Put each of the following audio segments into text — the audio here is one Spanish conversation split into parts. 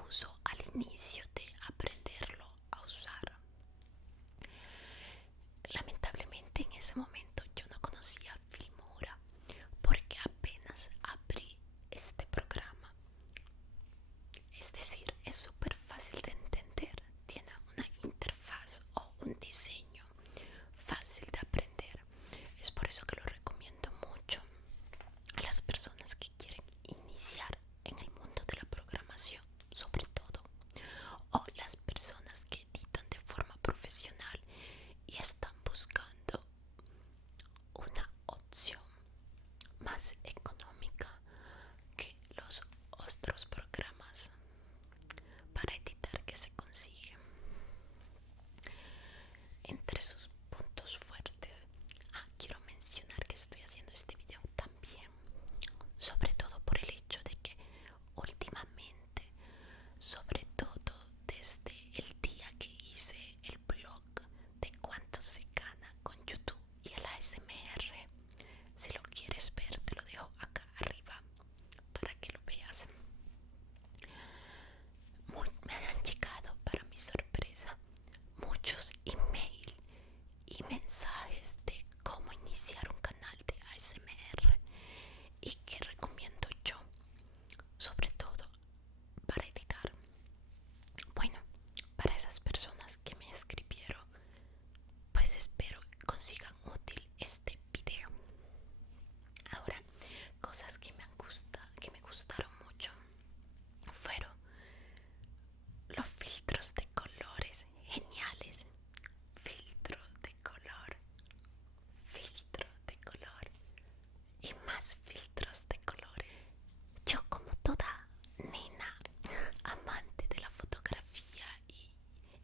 confuso al inicio de aprenderlo a usar. Lamentablemente en ese momento yo no conocía Filmora porque apenas abrí este programa. Es decir, es súper fácil de entender, tiene una interfaz o un diseño fácil de aprender. Es por eso que lo recomiendo mucho a las personas que quieren iniciar en el mundo de la programación, sobre todo, o las personas que editan de forma profesional y están buscando una opción más económica que los otros programas para editar que se consiguen. Entre sus puntos fuertes, quiero mencionar que estoy haciendo este video también, sobre todo por el hecho de que últimamente, sobre todo desde el día que hice el blog de cuánto se gana con YouTube y el ASMR, si lo quieres ver te lo dejo acá arriba para que lo veas. Me han llegado, para mi sorpresa, muchos emails y mensajes de cómo iniciar un canal de ASMR y qué recomiendo yo, sobre todo para editar. Bueno, para esas personas que me escribieron, pues espero que consigan útil este video. Ahora, cosas que que me gustaron mucho fueron los filtros de colores geniales. Filtro de color, filtro de color y más filtros de colores. Yo, como toda nena amante de la fotografía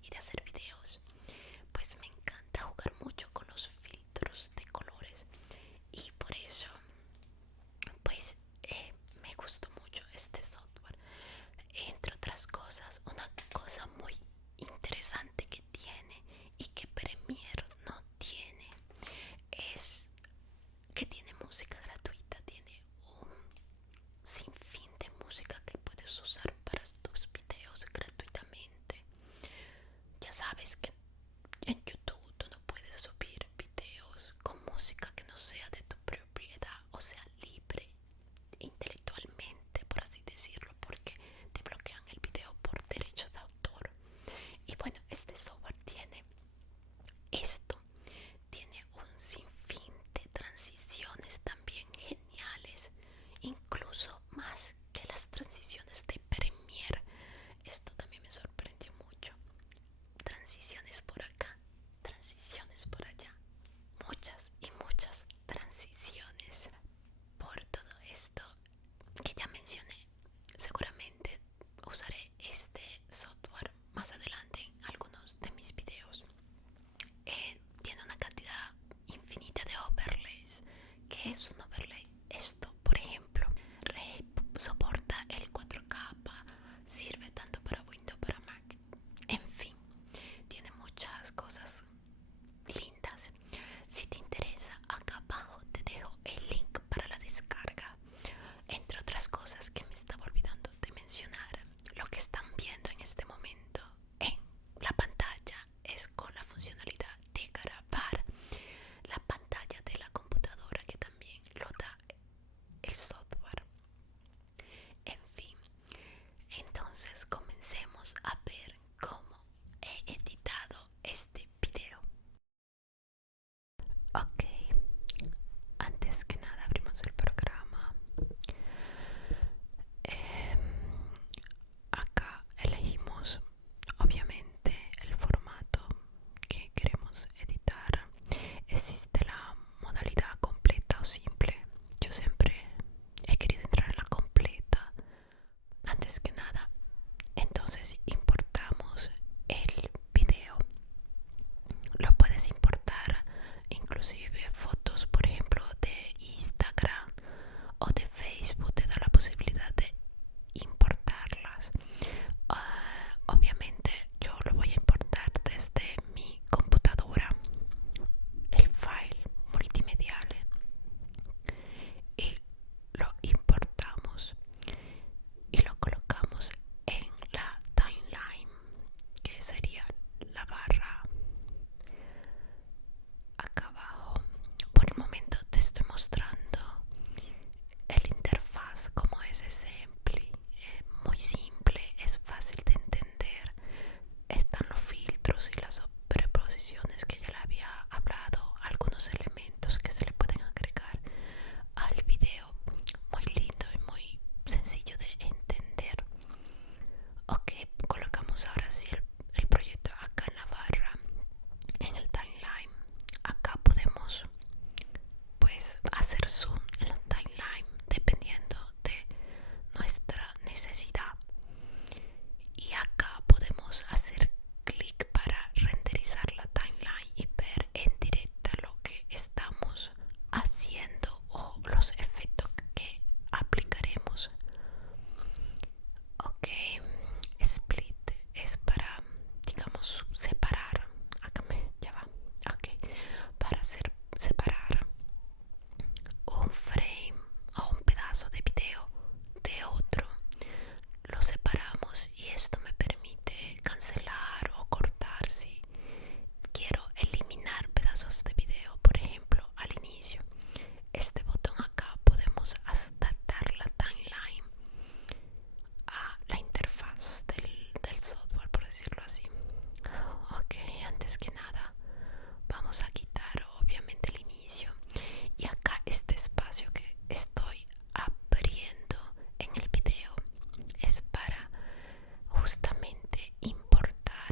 y de hacer videos, pues me encanta jugar mucho con los filtros de colores y por eso pues me gustó mucho este software. Entre otras cosas, una cosa muy interesante que tiene y que Premiere no tiene es que tiene música gratuita, tiene un sinfín de música que puedes usar para tus videos gratuitamente. Ya sabes que en YouTube tú no puedes subir videos con música que no sea de tu propiedad, o sea, libre intelectualmente, por así decirlo, porque te bloquean el video por derechos de autor. Y bueno, este software tiene esto, tiene un sinfín de transiciones también geniales, incluso más que las transiciones de Premiere. Esto también me sorprendió mucho. Transiciones por acá, transiciones por allá, muchas y muchas transiciones. Por todo esto que ya mencioné, seguramente usaré este software más adelante en algunos de mis videos. Tiene una cantidad infinita de overlays. ¿Qué es un overlay? Esto, por ejemplo, soporta el 4K, sirve tanto para Windows como para Mac. En fin, tiene muchas cosas lindas. Si te interesa, acá abajo te dejo el link para la descarga. Entre otras cosas que me estaba olvidando de mencionar, lo que están viendo en este momento en cancelar o cortar si quiero eliminar pedazos de video. Por ejemplo, al inicio, este botón acá podemos hasta dar la timeline a la interfaz del software, por decirlo así. Ok, antes que nada vamos a quitar obviamente el inicio, y acá este espacio que estoy abriendo en el video es para justamente importar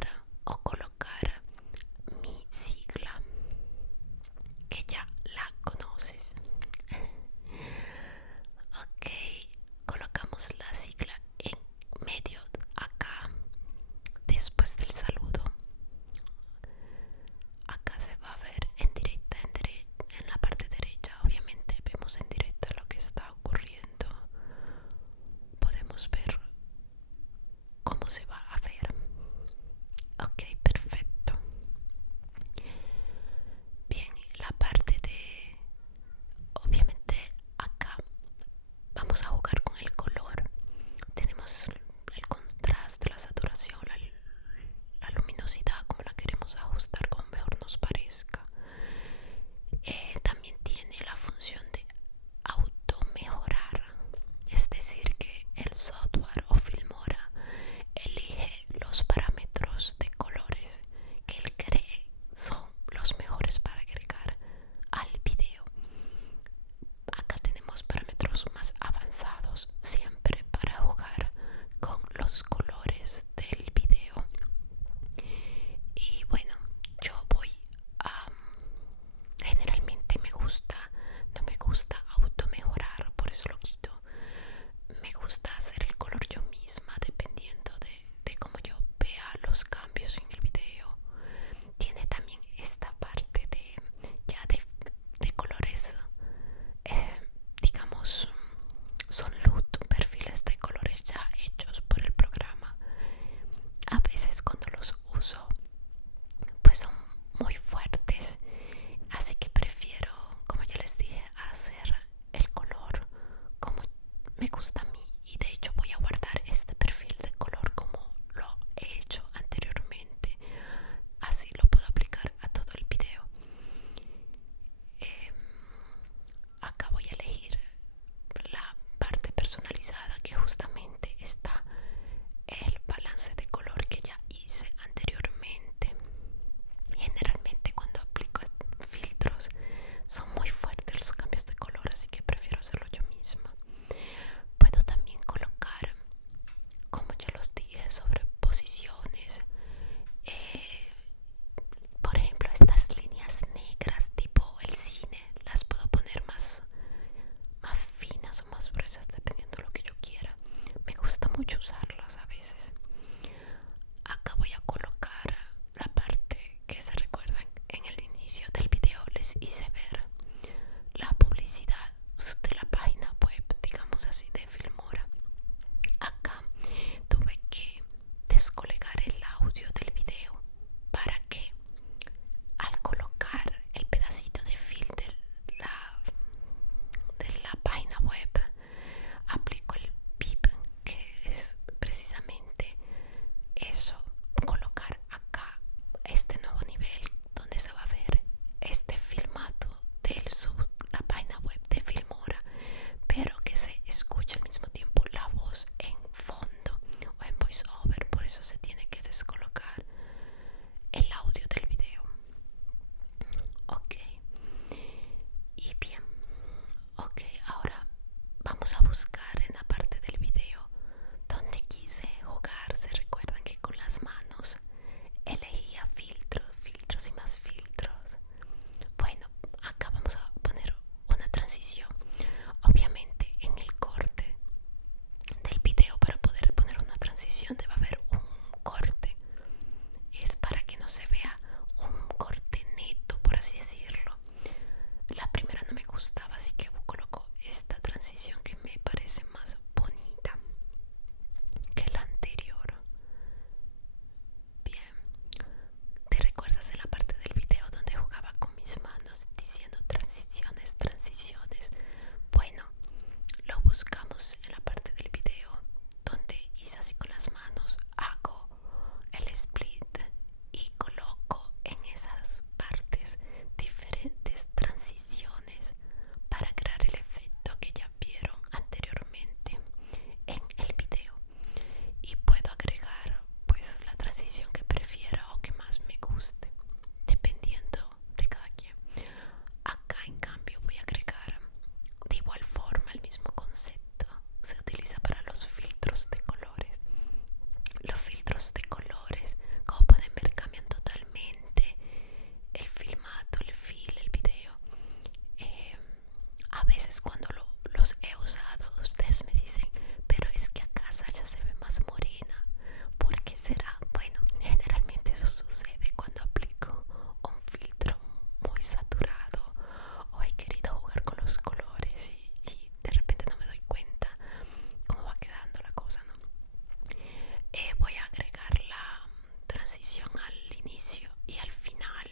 transición al inicio y al final.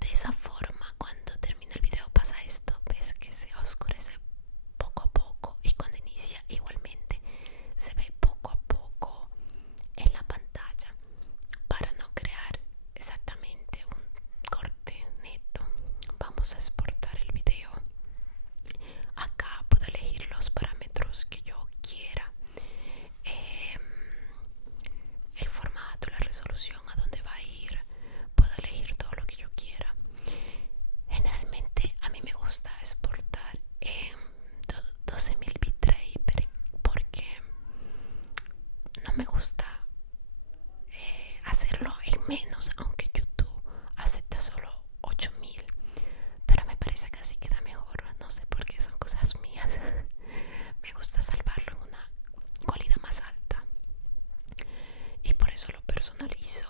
De esa forma, cuando termina el video pasa esto, ves que se oscurece poco a poco, y cuando inicia igualmente se ve poco a poco en la pantalla, para no crear exactamente un corte neto. Vamos a exportar el video. Acá puedo elegir los parámetros que yo quiera, em, el formato, la resolución, a dónde va a ir. Puedo elegir todo lo que yo quiera. Generalmente a mí me gusta exportar en 12.000 bitrate porque no me gusta hacerlo en menos, aunque YouTube acepta solo 8.000, pero me parece que así queda mejor. No sé por qué, son cosas mías. Me gusta salvarlo en una calidad más alta y por eso lo personalizo